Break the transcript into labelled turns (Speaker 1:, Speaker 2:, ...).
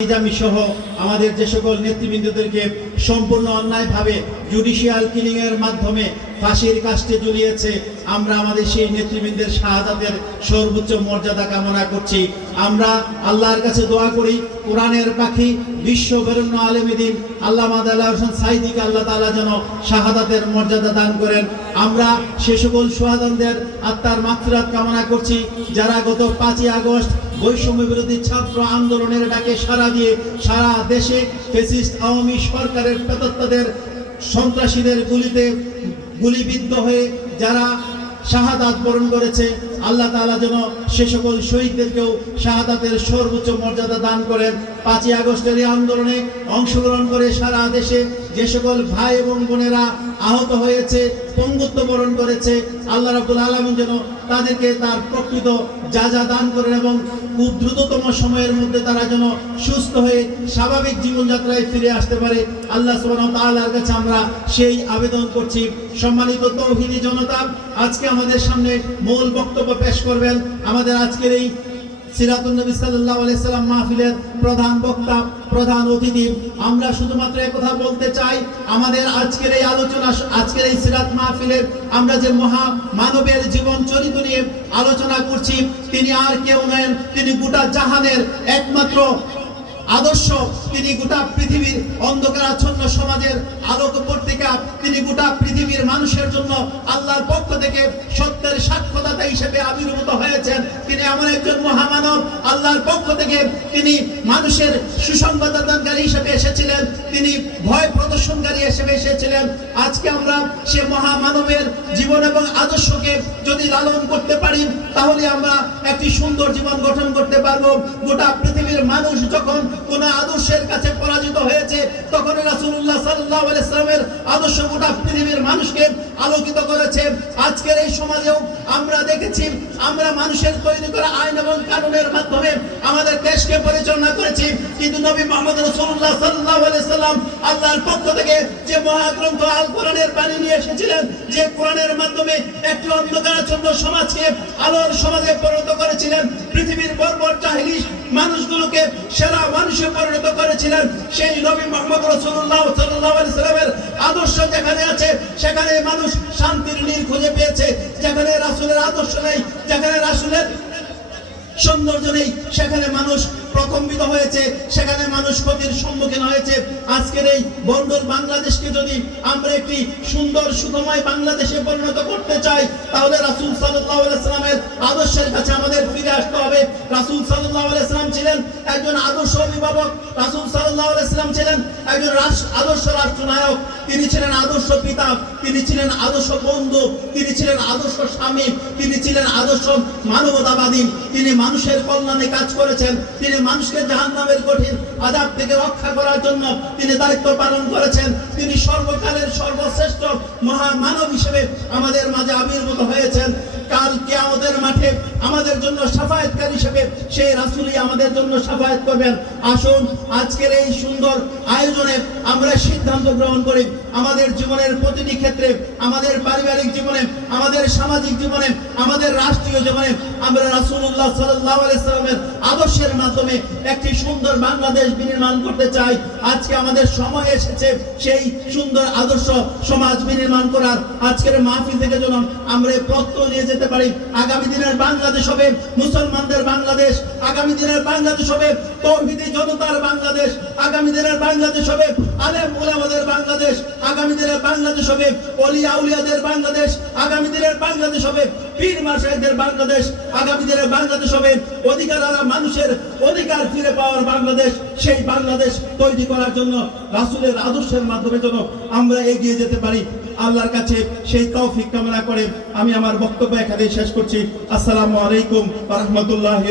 Speaker 1: নিজামী সহ আমাদের যে সকল নেতৃবৃন্দদেরকে সম্পূর্ণ অন্যায়ভাবে জুডিশিয়াল কিলিংয়ের মাধ্যমে ফাঁসির কাস্টে ঝুলিয়েছে। আমরা আমাদের সেই নেতৃবৃন্দের শাহাদাতের সর্বোচ্চ মর্যাদা কামনা করছি। আমরা আল্লাহর কাছে দোয়া করি, কোরআনের পাখি বিশ্ব বরেণ্য আলমীদিন আল্লাহ আল্লাহ হোসেন সাইদিকে আল্লাহ তাআলা যেন শাহাদাতের মর্যাদা দান করেন। আমরা সে সকল সোহাদানদের আত্মার মাফিরাত কামনা করছি, যারা গত পাঁচই আগস্ট বৈষম্য বিরোধী ছাত্র আন্দোলনের ডাকে সারা দিয়ে সারা দেশে ফেসিস্ট আওয়ামী সরকারের পেতত্তাদের সন্ত্রাসীদের গুলিতে গুলিবিদ্ধ হয়ে যারা শাহাদাত বরণ করেছে, আল্লাহ তালা যেন সে সকল শহীদদেরকেও শাহাদাতের সর্বোচ্চ মর্যাদা দান করেন। পাঁচই আগস্টের এই আন্দোলনে অংশগ্রহণ করে সারা দেশে যে সকল ভাই এবং বোনেরা আহত হয়েছে, পঙ্গুত্ব বরণ করেছে। আল্লাহ রাব্বুল আলামিন যেন তাদেরকে তার প্রকৃত যা যা দান করেন এবং খুব দ্রুততম সময়ের মধ্যে তারা যেন সুস্থ হয়ে স্বাভাবিক জীবনযাত্রায় ফিরে আসতে পারে। আল্লাহ ওয়া কাছে আমরা সেই আবেদন করছি। সম্মানিত তৌহিদি জনতা, আজকে আমাদের সামনে মূল বক্তব্য পেশ করবেন আমাদের আজকের এই সিরাতুল নবী সাল্লাল্লাহু আলাইহি সাল্লাম মাহফিলের প্রধান বক্তা, প্রধান অতিথি। আমরা শুধুমাত্র কথা বলতে চাই, আমাদের আজকের এই আলোচনা, আজকের এই সিরাত মাহফিলের আমরা যে মহা মানবের জীবন চরিত নিয়ে আলোচনা করছি, তিনি আর কেউ নেন, তিনি গোটা জাহানের একমাত্র আদর্শ, তিনি গোটা পৃথিবীর অন্ধকারাচ্ছন্ন সমাজের আলোক পত্রিকা, তিনি গোটা পৃথিবীর মানুষের জন্য আল্লাহর পক্ষ থেকে সত্যের সাক্ষ্যদাতা হিসেবে আবির্ভূত হয়েছেন। তিনি এমন একজন মহামানব, আল্লাহর পক্ষ থেকে তিনি মানুষের সুসংবাদদানকারী হিসেবে এসেছিলেন, তিনি ভয় প্রদর্শনকারী হিসেবে এসেছিলেন। আজকে আমরা সে মহামানবের জীবন এবং আদর্শকে যদি লালন করতে পারি, তাহলে আমরা একটি সুন্দর জীবন গঠন করতে পারব। গোটা পৃথিবীর মানুষ যখন কোন আদর্শের কাছে পরাজিত হয়েছে তখন রাসুল্লাহ সাল্লাহ আলাইসলামের আদর্শ গোটা পৃথিবীর মানুষকে আলোকিত করেছে। আজকের এই সমাজেও আমরা দেখেছি, আমরা মানুষের তৈরি করা আইন এবং কানুনের মাধ্যমে আমাদের দেশকে পরিচালনা করেছি। কিন্তু নবী মোহাম্মদ রাসূলুল্লাহ সাল্লাল্লাহু আলাইহি সাল্লাম আল্লাহর পক্ষ থেকে যে মহাগ্রন্থ আল কোরআনের বাণী নিয়ে এসেছিলেন, যে কোরআনের মাধ্যমে একটি অন্ধকারাচ্ছন্ন সমাজকে আলোর সমাজে পরিণত করেছিলেন, পৃথিবীর বর্বর জাহিলি মানুষগুলোকে সেরা মানুষে পরিণত করেছিলেন, সেই নবী মোহাম্মদ রসুল্লাহ সাল্লামের আদর্শ যেখানে আছে, সেখানে মানুষ শান্তির নীল খুঁজে পেয়েছে। যেখানে রাসুলের আদর্শ নেই, যেখানে রাসুলের সৌন্দর্য নেই, সেখানে মানুষ প্রকম্পিত হয়েছে, সেখানে মানুষ ক্ষতির সম্মুখীন হয়েছে। আজকের এই বন্ধুর বাংলাদেশকে যদি আমরা একটি সুন্দর, সুখময় বাংলাদেশে পরিণত করতে চাই, তাহলে রাসূল সাল্লাল্লাহু আলাইহি সাল্লামের আদর্শের কাছে আমাদের ফিরে আসতে হবে। রাসূল সাল্লাল্লাহু আলাইহি সাল্লাম ছিলেন একজন আদর্শ অভিভাবক। রাসূল সাল্লাল্লাহু আলাইহি সাল্লাম ছিলেন একজন আদর্শ রাষ্ট্রনায়ক। তিনি ছিলেন আদর্শ পিতা, তিনি ছিলেন আদর্শ বন্ধু, তিনি ছিলেন আদর্শ স্বামী, তিনি ছিলেন আদর্শ মানবতাবাদী। তিনি মানুষের কল্যাণে কাজ করেছেন, তিনি মানুষকে জাহান নামের কঠিন আজাব থেকে রক্ষা করার জন্য তিনি দায়িত্ব পালন করেছেন। তিনি সর্বকালের সর্বশ্রেষ্ঠ মহা মানব হিসেবে আমাদের মাঝে আবির্ভূত হয়েছেন। কাল আমাদের মাঠে আমাদের জন্য সাফায়াতকারী হিসেবে সেই রাসুলি আমাদের জন্য সাফায়ত করবেন। আসুন, আজকের এই সুন্দর আয়োজনে আমরা সিদ্ধান্ত গ্রহণ করি। আমাদের জীবনের প্রতিটি ক্ষেত্রে, আমাদের পারিবারিক জীবনে, আমাদের সামাজিক জীবনে, আমাদের রাষ্ট্রীয় জীবনে আমরা আলাইহি সাল্লামের আদর্শের মাধ্যমে একটি সুন্দর বাংলাদেশ বিনির্মাণ করতে চাই। আজকে আমাদের সময় এসেছে সেই সুন্দর আদর্শ সমাজ বিনির্মাণ করার। আজকের মাহফিল থেকে যেন আমরা প্রত্যয় নিয়ে যেতে পারি। আগামী দিনের বাংলাদেশ হবে মুসলমানদের বাংলাদেশ। আগামী দিনের বাংলাদেশ হবে তৌহিদি জনতার বাংলাদেশ, আগামী দিনের বাংলাদেশ হবে আলেম ওলামাদের বাংলাদেশ, আগামী দিনের বাংলাদেশ হবে অলিয়া উলিয়াদের বাংলাদেশ, আগামী দিনের বাংলাদেশ হবে পীর মাসাইদের বাংলাদেশ, আগামী দিনের বাংলাদেশ হবে অধিকার মানুষের অধিকার ফিরে পাওয়ার বাংলাদেশ, সেই বাংলাদেশ তৈরি করার জন্য, রাসূলের আদর্শের মাধ্যমে যেন আমরা এগিয়ে যেতে পারি। আল্লাহর কাছে সেই তৌফিক কামনা করে আমি আমার বক্তব্য এখানে শেষ করছি। আসসালামু আলাইকুম রাহমাতুল্লাহি